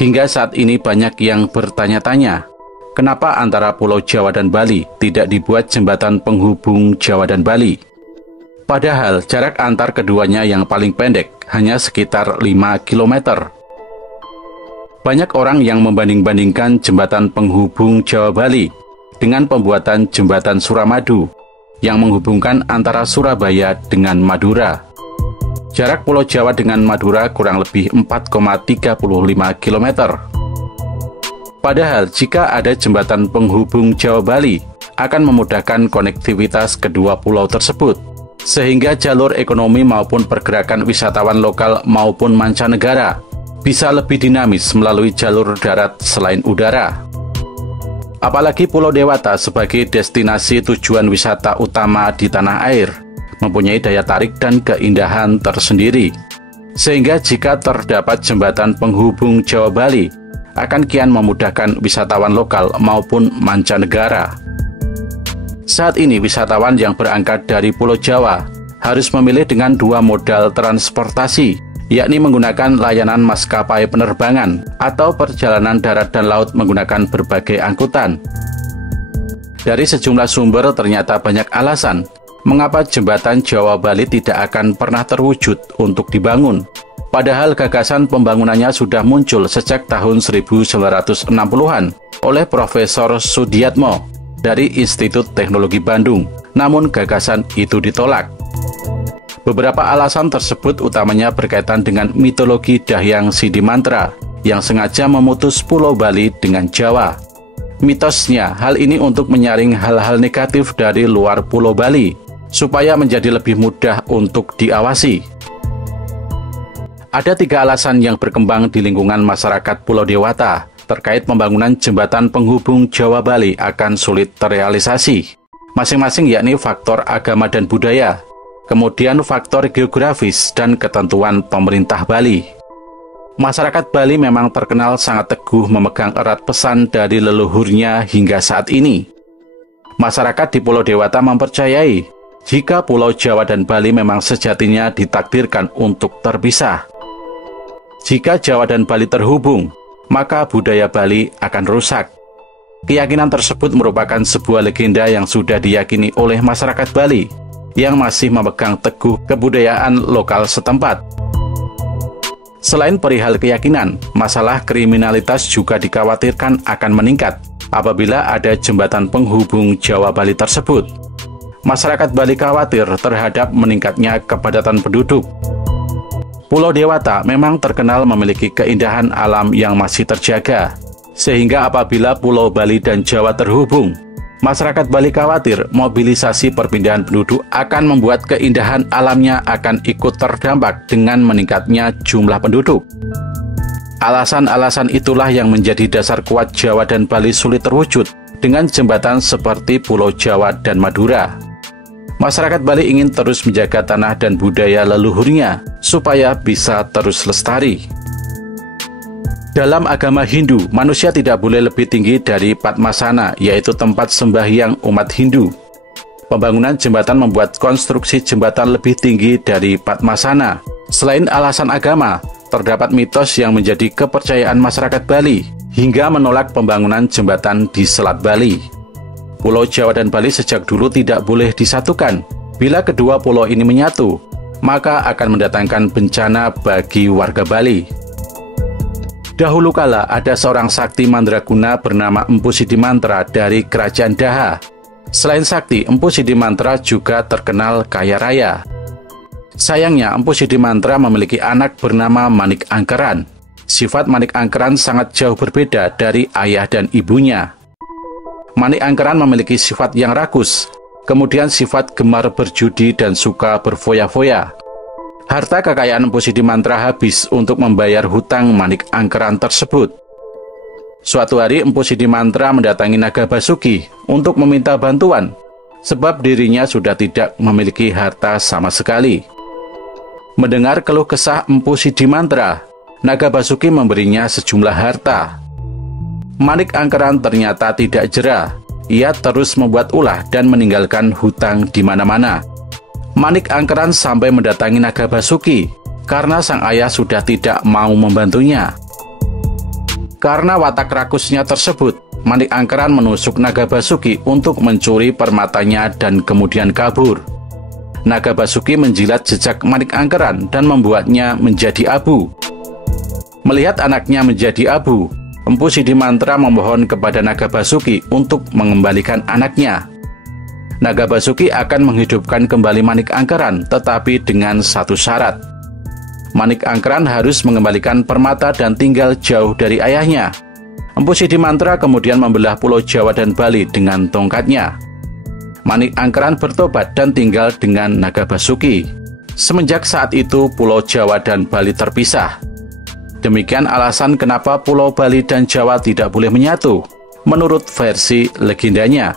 Hingga saat ini banyak yang bertanya-tanya, kenapa antara Pulau Jawa dan Bali tidak dibuat jembatan penghubung Jawa dan Bali? Padahal jarak antar keduanya yang paling pendek hanya sekitar 5 km. Banyak orang yang membanding-bandingkan jembatan penghubung Jawa-Bali dengan pembuatan jembatan Suramadu yang menghubungkan antara Surabaya dengan Madura. Jarak Pulau Jawa dengan Madura kurang lebih 4,35 km. Padahal jika ada jembatan penghubung Jawa-Bali akan memudahkan konektivitas kedua pulau tersebut, sehingga jalur ekonomi maupun pergerakan wisatawan lokal maupun mancanegara bisa lebih dinamis melalui jalur darat selain udara. Apalagi Pulau Dewata sebagai destinasi tujuan wisata utama di tanah air, mempunyai daya tarik dan keindahan tersendiri. Sehingga jika terdapat jembatan penghubung Jawa-Bali, akan kian memudahkan wisatawan lokal maupun mancanegara. Saat ini wisatawan yang berangkat dari Pulau Jawa harus memilih dengan dua modal transportasi, yakni menggunakan layanan maskapai penerbangan atau perjalanan darat dan laut menggunakan berbagai angkutan. Dari sejumlah sumber ternyata banyak alasan mengapa jembatan Jawa-Bali tidak akan pernah terwujud untuk dibangun. Padahal gagasan pembangunannya sudah muncul sejak tahun 1960-an oleh Profesor Sudiatmo dari Institut Teknologi Bandung. Namun gagasan itu ditolak. Beberapa alasan tersebut utamanya berkaitan dengan mitologi Dahyang Sidimantra yang sengaja memutus Pulau Bali dengan Jawa. Mitosnya, hal ini untuk menyaring hal-hal negatif dari luar Pulau Bali, supaya menjadi lebih mudah untuk diawasi. Ada 3 alasan yang berkembang di lingkungan masyarakat Pulau Dewata terkait pembangunan jembatan penghubung Jawa-Bali akan sulit terrealisasi. Masing-masing yakni faktor agama dan budaya, kemudian faktor geografis dan ketentuan pemerintah Bali. Masyarakat Bali memang terkenal sangat teguh memegang erat pesan dari leluhurnya hingga saat ini. Masyarakat di Pulau Dewata mempercayai jika Pulau Jawa dan Bali memang sejatinya ditakdirkan untuk terpisah. Jika Jawa dan Bali terhubung, maka budaya Bali akan rusak. Keyakinan tersebut merupakan sebuah legenda yang sudah diyakini oleh masyarakat Bali yang masih memegang teguh kebudayaan lokal setempat. Selain perihal keyakinan, masalah kriminalitas juga dikhawatirkan akan meningkat apabila ada jembatan penghubung Jawa-Bali tersebut. Masyarakat Bali khawatir terhadap meningkatnya kepadatan penduduk. Pulau Dewata memang terkenal memiliki keindahan alam yang masih terjaga, sehingga apabila Pulau Bali dan Jawa terhubung, masyarakat Bali khawatir mobilisasi perpindahan penduduk akan membuat keindahan alamnya akan ikut terdampak dengan meningkatnya jumlah penduduk. Alasan-alasan itulah yang menjadi dasar kuat Jawa dan Bali sulit terwujud dengan jembatan seperti Pulau Jawa dan Madura. Masyarakat Bali ingin terus menjaga tanah dan budaya leluhurnya supaya bisa terus lestari. Dalam agama Hindu, manusia tidak boleh lebih tinggi dari Padmasana, yaitu tempat sembahyang umat Hindu. Pembangunan jembatan membuat konstruksi jembatan lebih tinggi dari Padmasana. Selain alasan agama, terdapat mitos yang menjadi kepercayaan masyarakat Bali hingga menolak pembangunan jembatan di Selat Bali. Pulau Jawa dan Bali sejak dulu tidak boleh disatukan. Bila kedua pulau ini menyatu, maka akan mendatangkan bencana bagi warga Bali. Dahulu kala ada seorang sakti mandraguna bernama Empu Sidimantra dari Kerajaan Daha. Selain sakti, Empu Sidimantra juga terkenal kaya raya. Sayangnya, Empu Sidimantra memiliki anak bernama Manik Angkeran. Sifat Manik Angkeran sangat jauh berbeda dari ayah dan ibunya. Manik Angkeran memiliki sifat yang rakus, kemudian sifat gemar berjudi dan suka berfoya-foya. Harta kekayaan Empu Sidimantra habis untuk membayar hutang Manik Angkeran tersebut. Suatu hari Empu Sidimantra mendatangi Naga Basuki untuk meminta bantuan, sebab dirinya sudah tidak memiliki harta sama sekali. Mendengar keluh kesah Empu Sidimantra, Naga Basuki memberinya sejumlah harta. Manik Angkeran ternyata tidak jera. Ia terus membuat ulah dan meninggalkan hutang di mana-mana. Manik Angkeran sampai mendatangi Naga Basuki karena sang ayah sudah tidak mau membantunya. Karena watak rakusnya tersebut, Manik Angkeran menusuk Naga Basuki untuk mencuri permatanya dan kemudian kabur. Naga Basuki menjilat jejak Manik Angkeran dan membuatnya menjadi abu. Melihat anaknya menjadi abu, Empu Sidimantra memohon kepada Naga Basuki untuk mengembalikan anaknya. Naga Basuki akan menghidupkan kembali Manik Angkeran, tetapi dengan satu syarat. Manik Angkeran harus mengembalikan permata dan tinggal jauh dari ayahnya. Empu Sidimantra kemudian membelah Pulau Jawa dan Bali dengan tongkatnya. Manik Angkeran bertobat dan tinggal dengan Naga Basuki. Semenjak saat itu, Pulau Jawa dan Bali terpisah. Demikian alasan kenapa Pulau Bali dan Jawa tidak boleh menyatu, menurut versi legendanya.